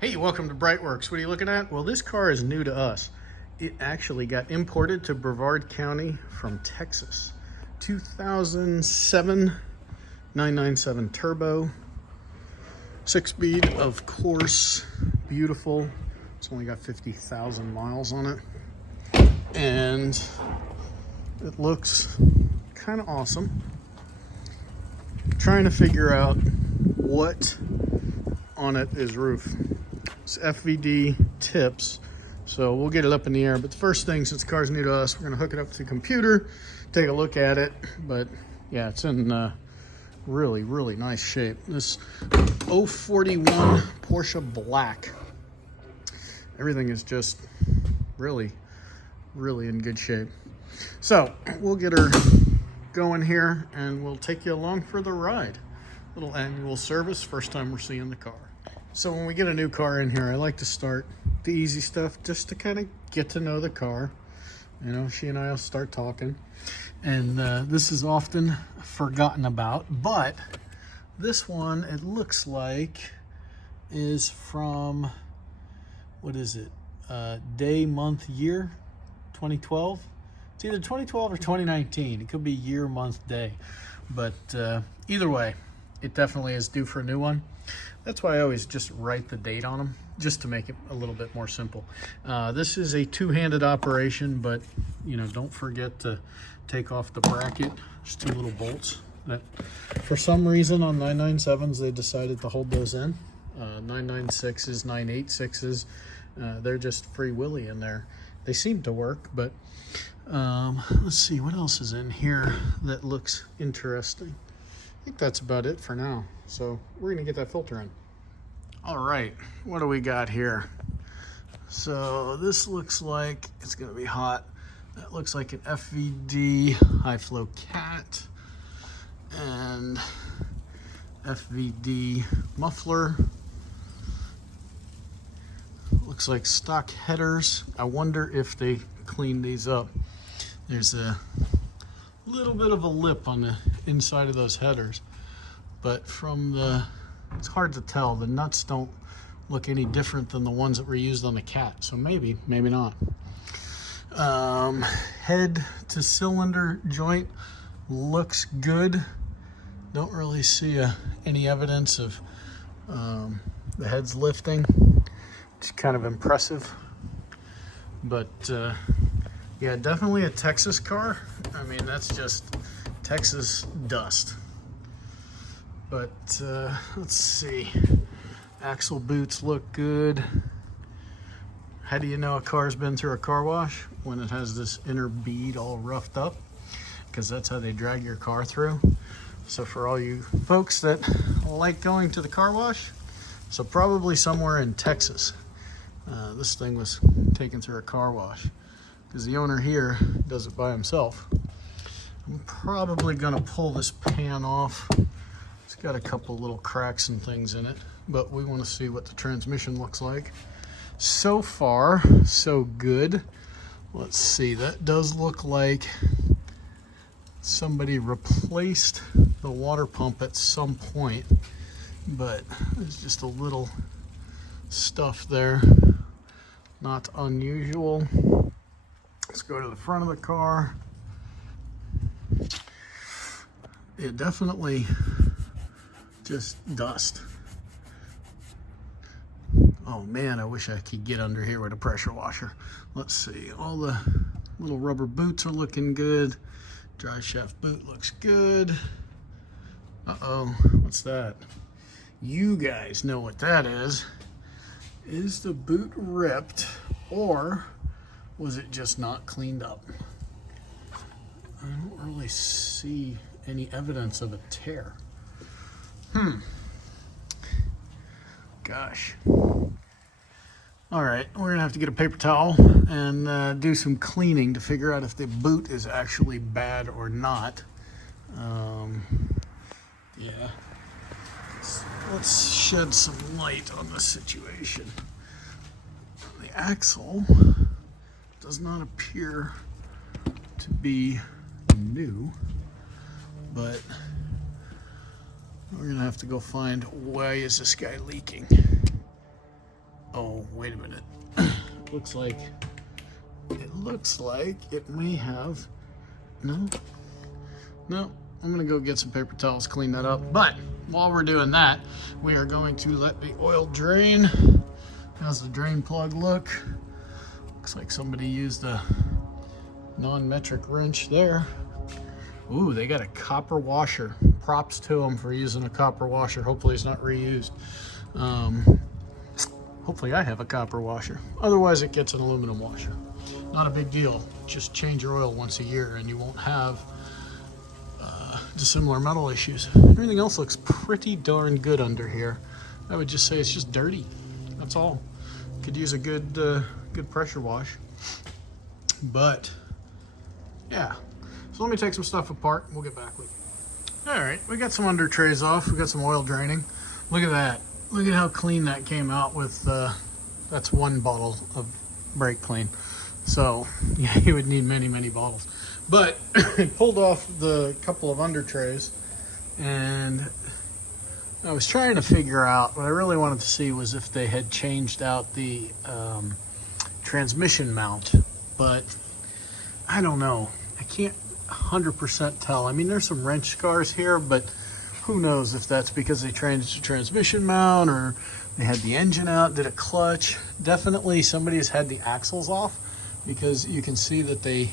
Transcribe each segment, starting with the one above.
Hey, welcome to BreitWerks. What are you looking at? Well, this car is new to us. It actually got imported to Brevard County from Texas. 2007 997 turbo. 6-speed, of course. Beautiful. It's only got 50,000 miles on it. And it looks kind of awesome. Trying to figure out what on it is roof. It's FVD tips, so we'll get it up in the air. But the first thing, since the car's new to us, we're gonna hook it up to the computer, take a look at it. But yeah, it's in really, really nice shape. This 041 Porsche Black. Everything is just really, really in good shape. So we'll get her going here and we'll take you along for the ride. Little annual service, first time we're seeing the car. So when we get a new car in here, I like to start the easy stuff just to kind of get to know the car. You know, she and I will start talking. And this is often forgotten about, but this one, it looks like, is from, what is it? Day, month, year, 2012. It's either 2012 or 2019. It could be year, month, day. But either way, it definitely is due for a new one. That's why I always just write the date on them, just to make it a little bit more simple. This is a two-handed operation, but you know, don't forget to take off the bracket. There's two little bolts that, for some reason, on 997s they decided to hold those in. 996s, 986s, they're just free willy in there. They seem to work, but let's see what else is in here that looks interesting. I think that's about it for now. So we're gonna get that filter in. All right, what do we got here? So this looks like it's gonna be hot. That looks like an FVD high flow cat and FVD muffler. Looks like stock headers. I wonder if they cleaned these up. There's a little bit of a lip on the inside of those headers, but from the, it's hard to tell. The nuts don't look any different than the ones that were used on the cat, so maybe not. Head to cylinder joint looks good. Don't really see any evidence of the heads lifting. It's kind of impressive, but yeah, definitely a Texas car. I mean, that's just Texas dust. But let's see. Axle boots look good. How do you know a car's been through a car wash? When it has this inner bead all roughed up, because that's how they drag your car through. So for all you folks that like going to the car wash, so probably somewhere in Texas, this thing was taken through a car wash, because the owner here does it by himself. I'm probably gonna pull this pan off. It's got a couple little cracks and things in it, but we want to see what the transmission looks like. So far, so good. Let's see, that does look like somebody replaced the water pump at some point, but there's just a little stuff there. Not unusual. Let's go to the front of the car. It definitely just dust. Oh man, I wish I could get under here with a pressure washer. Let's see, all the little rubber boots are looking good. Dry shaft boot looks good. Uh-oh, what's that? You guys know what that is. Is the boot ripped, or was it just not cleaned up? I don't really see any evidence of a tear. Gosh. All right, we're gonna have to get a paper towel and do some cleaning to figure out if the boot is actually bad or not. Yeah. Let's shed some light on the situation. The axle does not appear to be new, but we're gonna have to go find, why is this guy leaking? Oh, wait a minute. looks like it may have, no, I'm gonna go get some paper towels, clean that up. But while we're doing that, we are going to let the oil drain. How's the drain plug look? Looks like somebody used a non-metric wrench there. Ooh, they got a copper washer. Props to them for using a copper washer. Hopefully it's not reused. Hopefully I have a copper washer. Otherwise it gets an aluminum washer. Not a big deal. Just change your oil once a year and you won't have dissimilar metal issues. Everything else looks pretty darn good under here. I would just say it's just dirty. That's all. Could use a good pressure wash. But yeah. So let me take some stuff apart and we'll get back with you. All right, we got some under trays off. We got some oil draining. Look at that. Look at how clean that came out with, that's one bottle of brake clean. So yeah, you would need many, many bottles. But I pulled off the couple of under trays and I was trying to figure out, what I really wanted to see was if they had changed out the transmission mount, but I don't know. I can't 100% tell. I mean, there's some wrench scars here, but who knows if that's because they changed the transmission mount or they had the engine out, did a clutch. Definitely somebody has had the axles off because you can see that they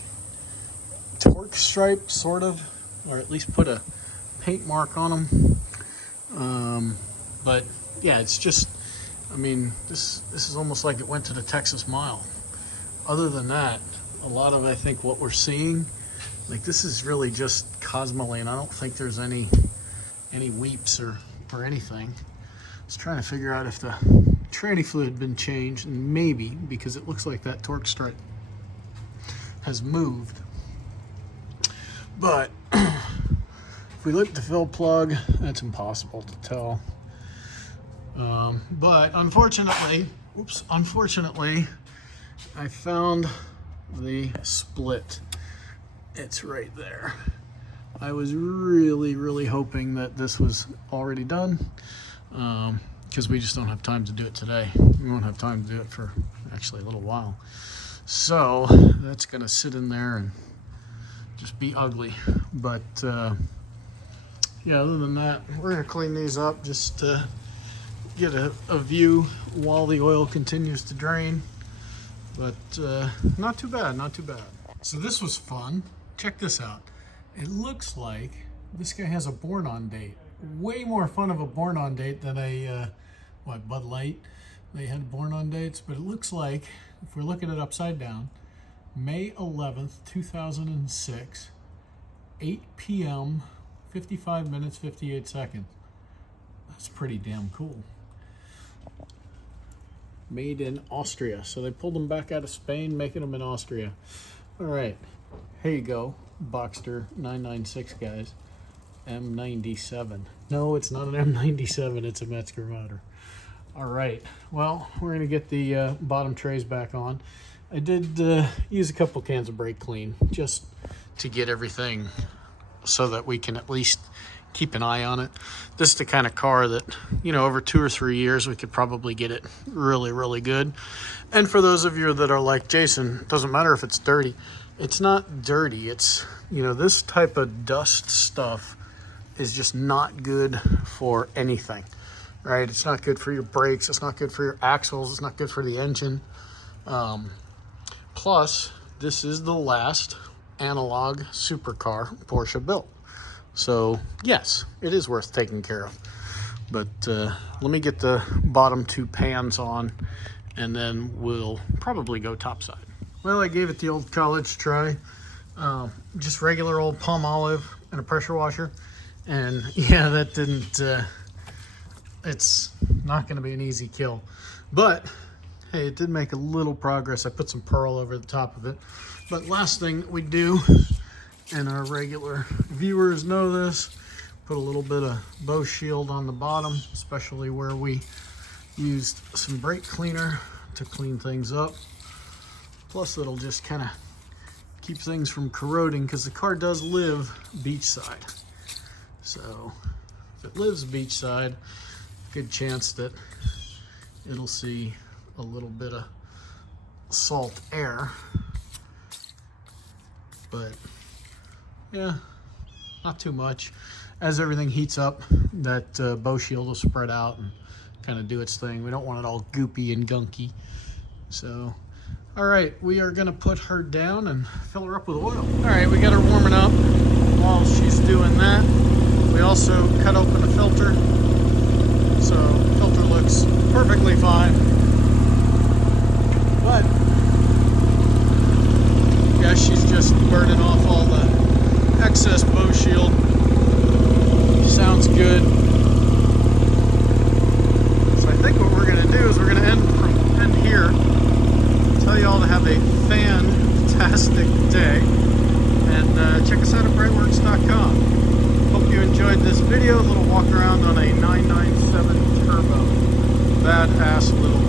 torque stripe sort of, or at least put a paint mark on them. But yeah, it's just, I mean, this is almost like it went to the Texas Mile. Other than that, a lot of, I think, what we're seeing, like this is really just Cosmoline. I don't think there's any weeps or anything. I was trying to figure out if the tranny fluid had been changed, and maybe, because it looks like that torque stripe has moved. But if we look at the fill plug, that's impossible to tell. But unfortunately, I found the split. It's right there. I was really hoping that this was already done, because we just don't have time to do it today. We won't have time to do it for actually a little while. So that's gonna sit in there and just be ugly. But yeah, other than that, we're gonna clean these up just to get a view while the oil continues to drain. But not too bad, not too bad. So this was fun. Check this out. It looks like this guy has a born-on date. Way more fun of a born-on date than a, Bud Light. They had born-on dates, but it looks like, if we're looking at it upside down, May 11th, 2006, 8 p.m., 55 minutes, 58 seconds. That's pretty damn cool. Made in Austria. So they pulled them back out of Spain, making them in Austria. All right, here you go. Boxster 996, guys. M97. No, it's not an M97, it's a Metzger motor. All right, well, we're gonna get the bottom trays back on. I did use a couple cans of brake clean just to get everything so that we can at least keep an eye on it. This is the kind of car that, you know, over 2 or 3 years, we could probably get it really good. And for those of you that are like Jason, it doesn't matter if it's dirty. It's not dirty. It's, you know, this type of dust stuff is just not good for anything, right? It's not good for your brakes. It's not good for your axles. It's not good for the engine. Plus, this is the last analog supercar Porsche built. So yes, it is worth taking care of. But let me get the bottom 2 pans on and then we'll probably go topside. Well, I gave it the old college try. Just regular old palm olive and a pressure washer. And yeah, that didn't, it's not gonna be an easy kill. But hey, it did make a little progress. I put some pearl over the top of it. But last thing we do, and our regular viewers know this, put a little bit of bow shield on the bottom, especially where we used some brake cleaner to clean things up. Plus it'll just kind of keep things from corroding because the car does live beachside. So if it lives beachside, good chance that it'll see a little bit of salt air. But yeah, not too much. As everything heats up, that bow shield will spread out and kind of do its thing. We don't want it all goopy and gunky. So, all right, we are gonna put her down and fill her up with oil. All right, we got her warming up. While she's doing that, we also cut open the filter. So, filter looks perfectly fine. But, yeah, she's just burning off all the excess bow shield. Sounds good. So I think what we're going to do is we're going to end here. Tell you all to have a fantastic day. And check us out at BreitWerks.com. Hope you enjoyed this video. A little walk around on a 997 Turbo. Badass little